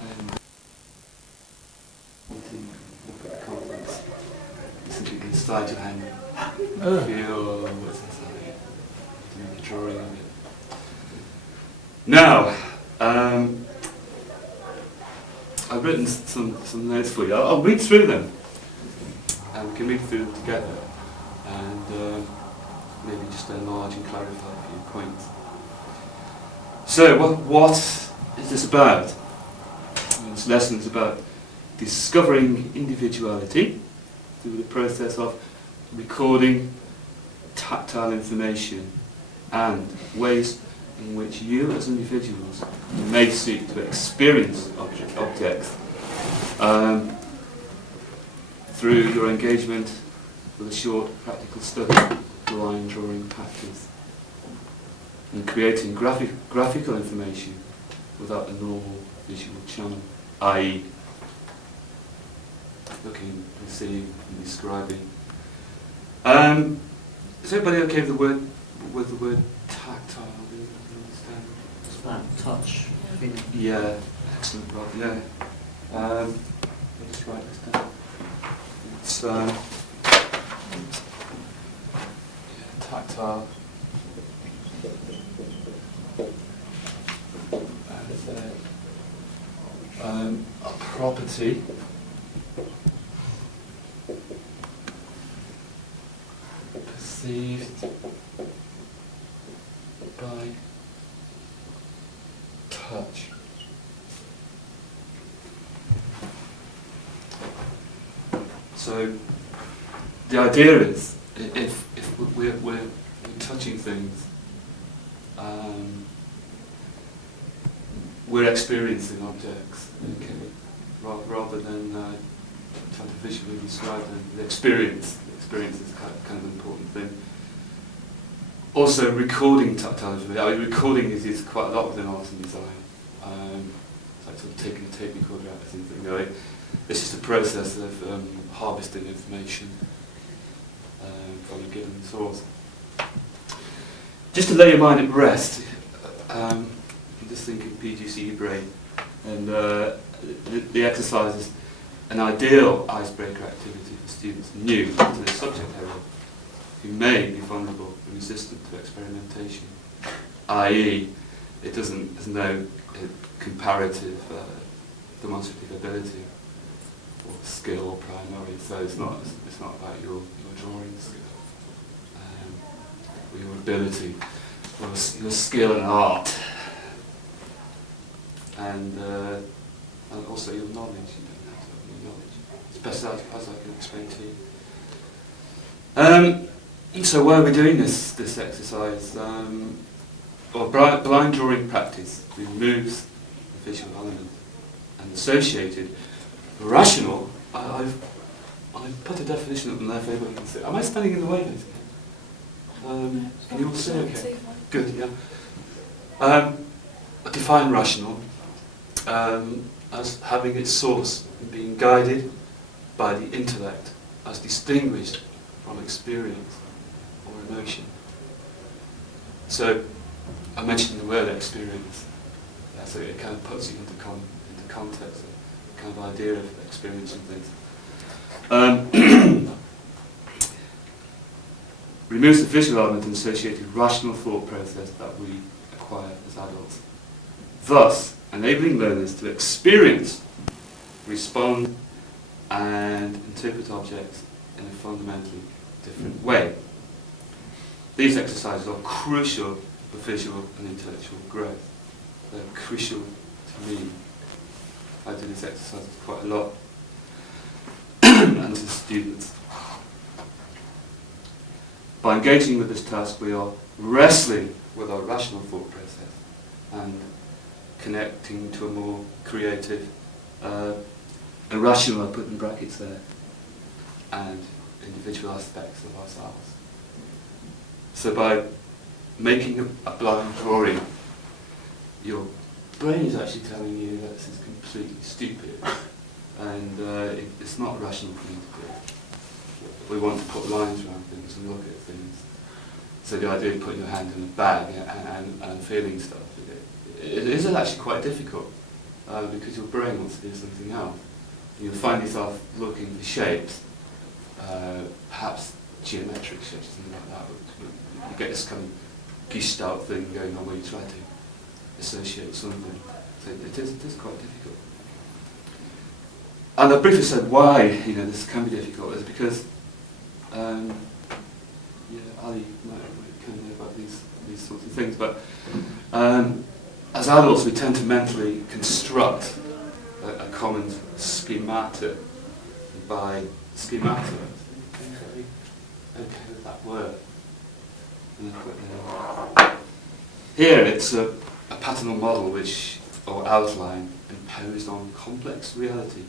And wanting to look at the contents, you simply can slide your hand, feel what's inside, to make a drawing of it. Now, I've written some notes for you. I'll read through them, and we can read through them together, and maybe just enlarge and clarify a few points. So, what is this about? This lesson is about discovering individuality through the process of recording tactile information and ways in which you as individuals may seek to experience objects through your engagement with a short practical study of line drawing practice and creating graphical information without a normal visual channel, i.e. looking and seeing and describing. Is everybody okay with the word tactile? Do you understand? It's that touch feeling. Yeah, excellent, Rob. Yeah. I'll just write this down. It's tactile. And a property perceived by touch. So the idea is, if we're touching things, we're experiencing objects, okay, rather than trying to visually describe them. The experience is kind of an important thing. Also, recording tactile information. I mean, recording is used quite a lot within art and design. It's like sort of taking a tape recorder out of something. You know, it's just a process of harvesting information from a given source. Just to lay your mind at rest, you just think of PGCE brain, and the exercise is an ideal icebreaker activity for students new to the subject area who may be vulnerable and resistant to experimentation, i.e. there's no comparative demonstrative ability or skill primarily, so it's not about your drawing skill or your ability or your skill in art, and also your knowledge. You don't have to have any knowledge. It's best as I can explain to you. So why are we doing this exercise? Blind drawing practice removes the visual element and associated rational. I put a definition up there for everybody can see. Am I standing in the way, guys? Can you all see? Okay. Good. Yeah. Define rational as having its source in being guided by the intellect, as distinguished from experience or emotion. So I mentioned the word experience, so it kind of puts you into context, a kind of idea of experiencing things. Removes the visual element and associated rational thought process that we acquire as adults, thus enabling learners to experience, respond, and interpret objects in a fundamentally different way. These exercises are crucial for visual and intellectual growth. They're crucial to me. I do these exercises quite a lot, and to students. By engaging with this task, we are wrestling with our rational thought process and connecting to a more creative, irrational, I put in brackets there, and individual aspects of ourselves. So by making a blind drawing, your brain is actually telling you that this is completely stupid, and it's not rational for you to do. We want to put lines around things and look at things. So the idea of putting your hand in a bag and feeling stuff, it is actually quite difficult. because your brain wants to do something else. You'll find yourself looking for shapes, perhaps geometric shapes, something like that. You get this kind of gestalt thing going on where you try to associate something. So it is quite difficult. And I briefly said why this can be difficult is because Ali might kind of know about these sorts of things, but as adults we tend to mentally construct a common schemata by schemata. Okay with that word. Here it's a patternal model or outline imposed on complex reality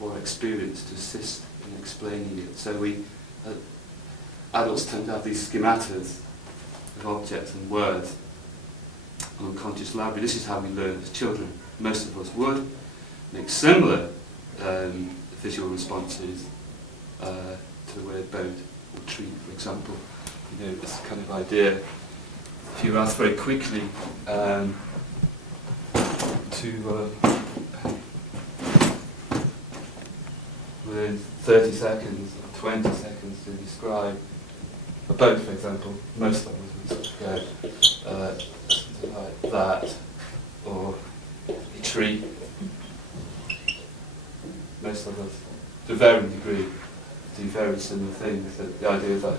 or experience to assist in explaining it. So we adults tend to have these schematas of objects and words on unconscious library. This is how we learn as children. Most of us would make similar visual responses to the word boat or tree, for example. This kind of idea. If you ask very quickly with 30 seconds or 20 seconds to describe a boat, for example, most of us would go something like that, or a tree. Most of us, to varying degree, do very similar things. The idea that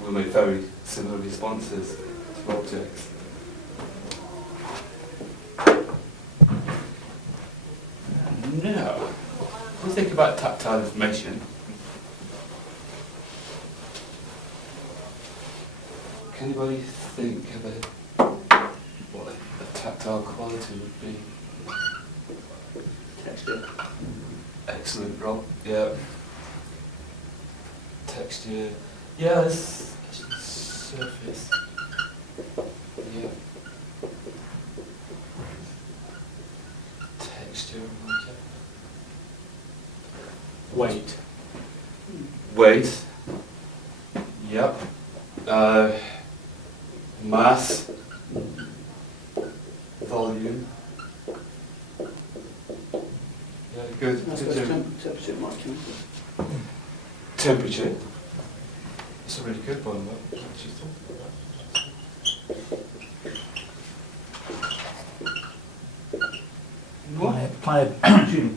we'll make very similar responses to objects. Now, when we think about tactile information, can anybody think about what a tactile quality would be? Texture. Excellent, Rob. Yeah. Texture. Yeah, it's surface. Yeah. Texture of object. Weight. Weight. Yep. Mass. Volume. Yeah, good. I suppose temperature might count. Temperature. It's a really good one, though. What do you think?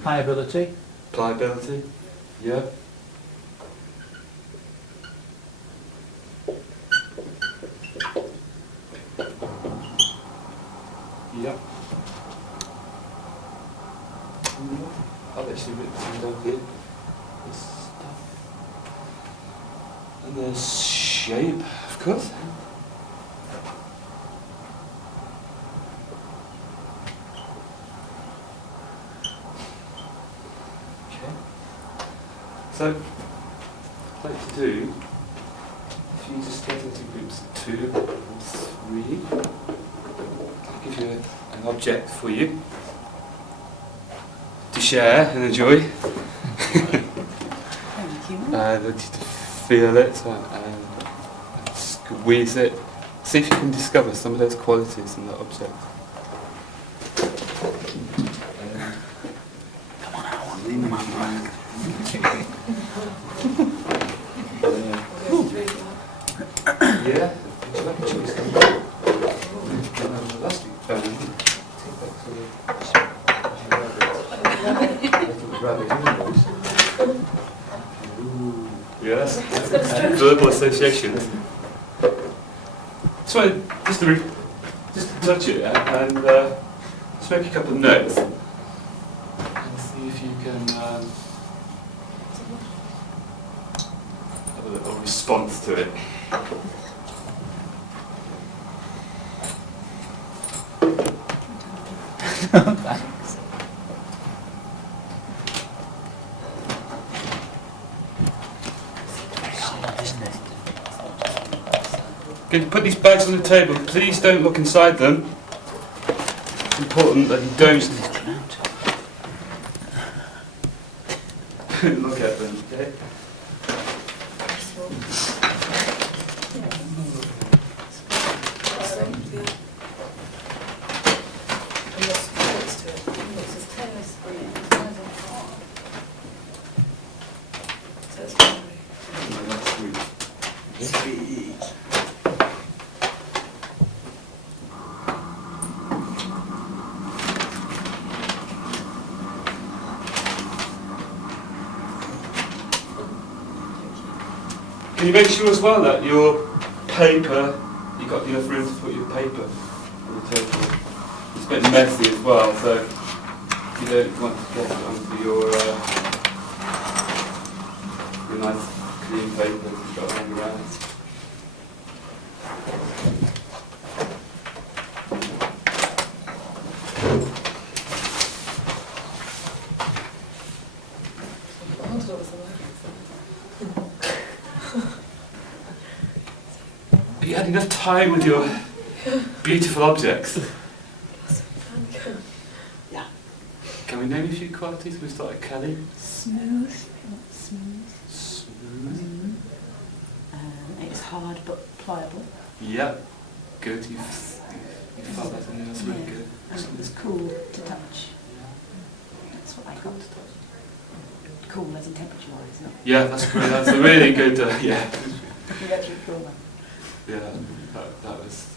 Pliability. Pliability. Yeah. Yep. I've actually written some down here. This stuff. And there's shape, of course. Okay. So, what I'd like to do, if you just get into groups of 2 or 3, I'll give you an object for you to share and enjoy. Thank you. I want you to feel it and squeeze it. See if you can discover some of those qualities in that object. Yeah. Would you like a choice? Last week, yes. Verbal association. So just to touch it and just make a couple of notes and see if you can have a little response to it. Thanks. Very hard, isn't it? Can you put these bags on the table? Please don't look inside them. It's important that you don't look at them, okay? Can you make sure as well that your paper, you've got enough room to put your paper on the table? It's a bit messy as well, so you don't want to get it onto your nice clean paper that you've got lying around. Have you had enough time with your beautiful objects? Yeah. Can we name a few qualities? We start with Kelly. Smooth. Smooth. Smooth. It's hard but pliable. Yep. Good. You felt that in there. That's really good. And it's cool to touch. That's what I got. Cool as in temperature-wise, not. Yeah, that's great. That's a really good. Yeah. You're actually cool one. Yeah, that was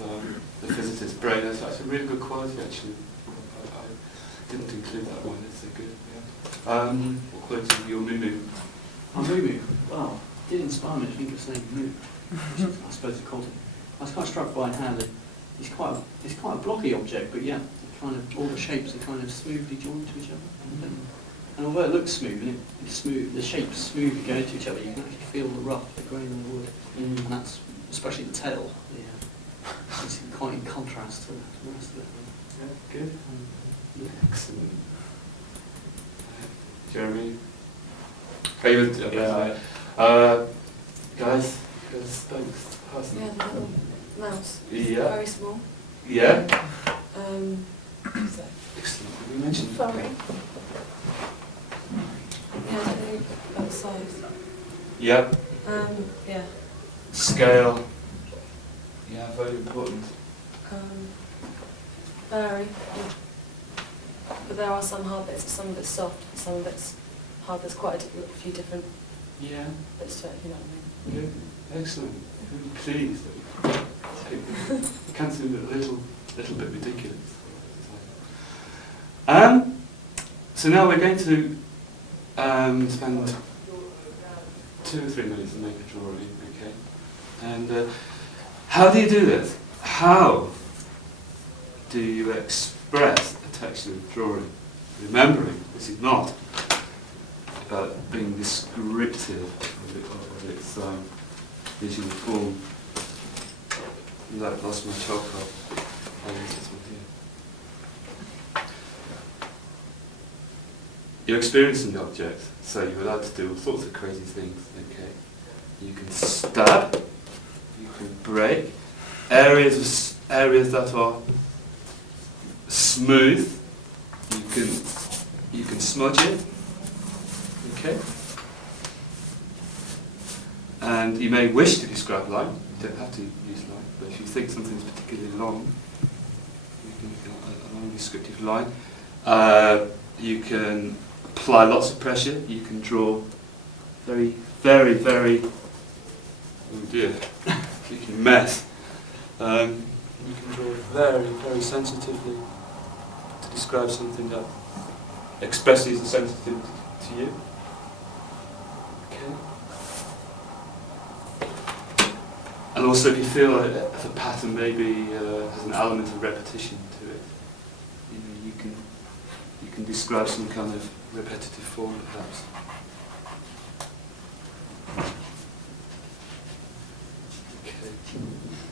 the visitor's brain. That's actually a really good quality, actually. I didn't include that one. It's so good. Yeah. What quality of your Moo? Oh, Moo. Well, it did inspire me to think of saying Moo. I suppose it called it. I was quite struck by how it's quite a blocky object, but yeah, it kind of all the shapes are kind of smoothly joined to each other. And although it looks smooth and it's smooth, the shapes smoothly go to each other, you can actually feel the rough, the grain of the wood, and that's especially the tail. Yeah, it's quite in contrast to the rest of it. Yeah, good. Excellent. Jeremy? Favourite? Yeah. Guys, thanks. Person. Yeah, the little mouse. Yeah. Very small. Yeah. So, Excellent. Have we mentioned? furry. Yeah, I don't think about the size. Yep. Yeah. Scale. Yeah, very important. Very. But there are some hard bits, some of it's soft, some of it's hard. There's quite a few different Yeah. bits to it, if you know what I mean. Good. Excellent. Really pleased that it can seem a little bit ridiculous. So now we're going to spend 2 or 3 minutes and make a drawing, okay? And how do you do this? How do you express a textual drawing? Remembering, this is not about being descriptive of its visual form. I've lost my charcoal. I'll use this one here. You're experiencing the object, so you're allowed to do all sorts of crazy things, okay? You can stab, you can break, areas that are smooth, you can smudge it, okay? And you may wish to describe line, you don't have to use line, but if you think something's particularly long, you can make a long descriptive line. You can apply lots of pressure, you can draw very, very, very, oh dear, you can mess. You can draw very, very sensitively to describe something that expresses a sensitivity to you. Okay. And also if you feel like the pattern maybe has an element of repetition to it, you know, you can describe some kind of repetitive form perhaps. Okay.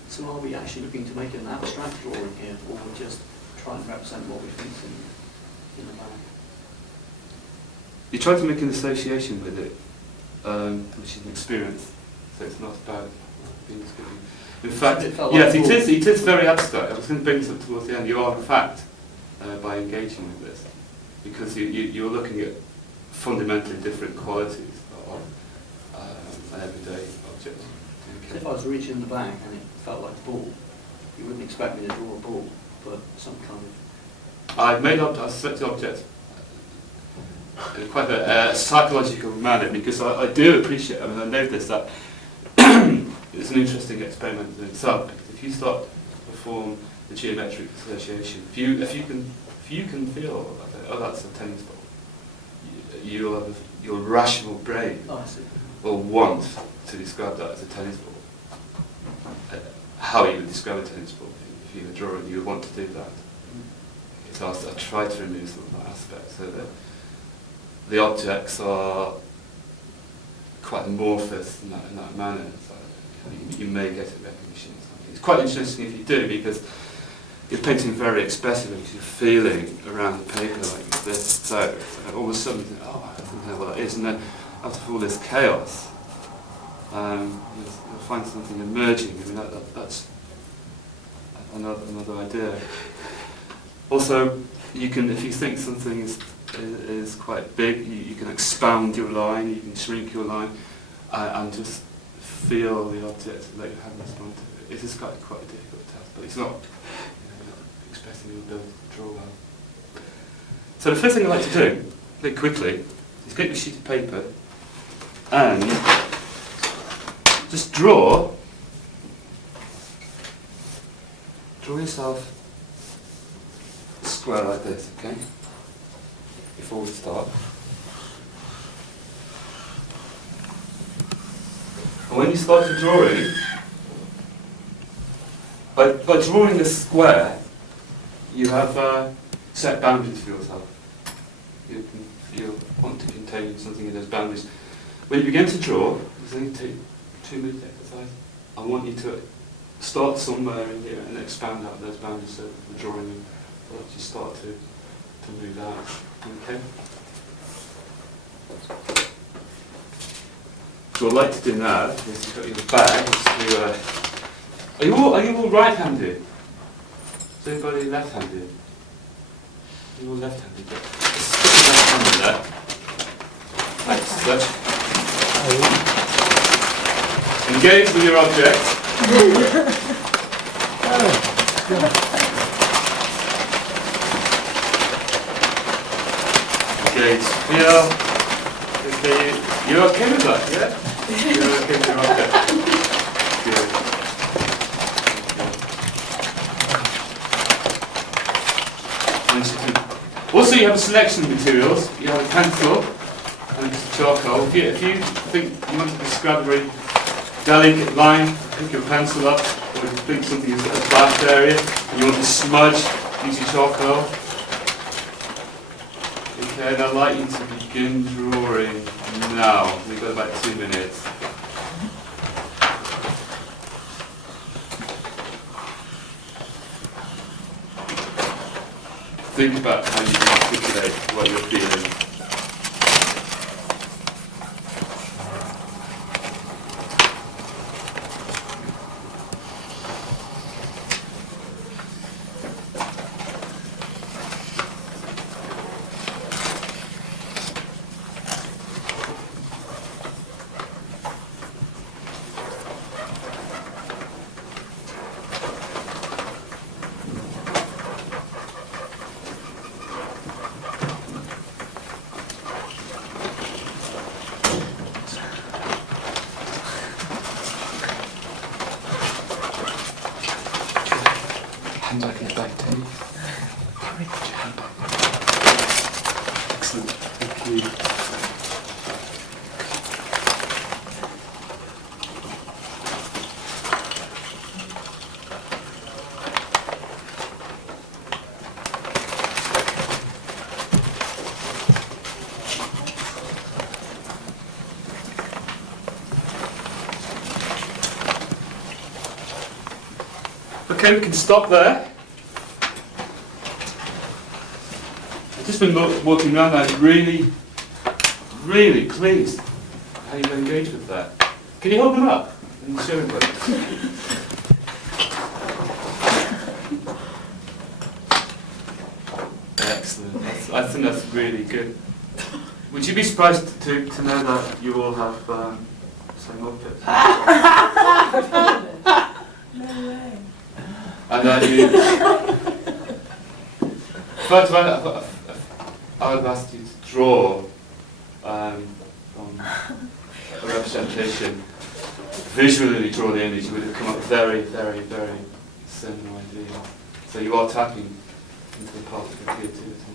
So are we actually looking to make an abstract drawing here, or we just try and represent what we think's in the bag? You try to make an association with it, which is an experience, so it's not about being descriptive. In fact, It felt yes, like it is very abstract. I was going to bring this up towards the end. You are, in fact, by engaging with this, because you're looking at fundamentally different qualities of an everyday object. Okay. If I was reaching in the bag and it felt like a ball, you wouldn't expect me to draw a ball, but some kind of... I've selected objects in quite a psychological manner, because I do appreciate, I mean, I know this, that it's an interesting experiment in itself, because if you start to perform the geometric association, if you can feel, oh, that's a tennis ball, you'll have your rational brain Oh, I see. or want to describe that as a tennis ball. How you would describe a tennis ball. If you were drawing, you would want to do that. So I try to remove some of that aspect so that the objects are quite amorphous in that manner. So you may get a recognition or something. It's quite interesting if you do, because you're painting very expressively, because you're feeling around the paper like this. So all of a sudden you think, oh, I don't know what that is. And then out of all this chaos, you'll find something emerging. I mean, that's another idea. Also, you can, if you think something is quite big, you can expand your line, you can shrink your line, and just feel the object and let your hand respond to it. It is quite a difficult task, but it's not, you're not expressing your ability to draw well. So the first thing I like to do, very quickly, is get your sheet of paper and just draw yourself a square like this, okay? Before we start. And when you start your drawing, by drawing a square, you have set boundaries for yourself. You want to contain something in those boundaries. When you begin to draw, it's only 2 minute exercise. I want you to start somewhere in here and expand out those boundaries so the drawing will actually start to move out. Okay? So what I'd like to do now is you've got your bag. Are you all right-handed? Is anybody left-handed? You're all left-handed. Just stick your left hand in there. Like such. Engage with your object. Engage. Feel. Okay. You're okay with that, yeah? You're okay with your object. Good. Also, you have a selection of materials. You have a pencil and a piece of charcoal. If you think you want to describe a very delicate line, pick your pencil up, or if you think something is a black area and you want to smudge, use your charcoal. Okay, and I'd like you to begin drawing now. We've got about 2 minutes. Think about how you can articulate what you're feeling. Hand back in the back, Tony. Put your hand back. Excellent. Thank you. Okay, we can stop there. I've just been walking around and I'm really pleased how you've engaged with that. Can you hold them up and show everybody? Excellent. I think that's really good. Would you be surprised to know that you all have the same objects? No way. And that you... First of all, I would ask you to draw from a representation, visually draw the image. You would have come up with very similar idea. So you are tapping into the part of the creativity.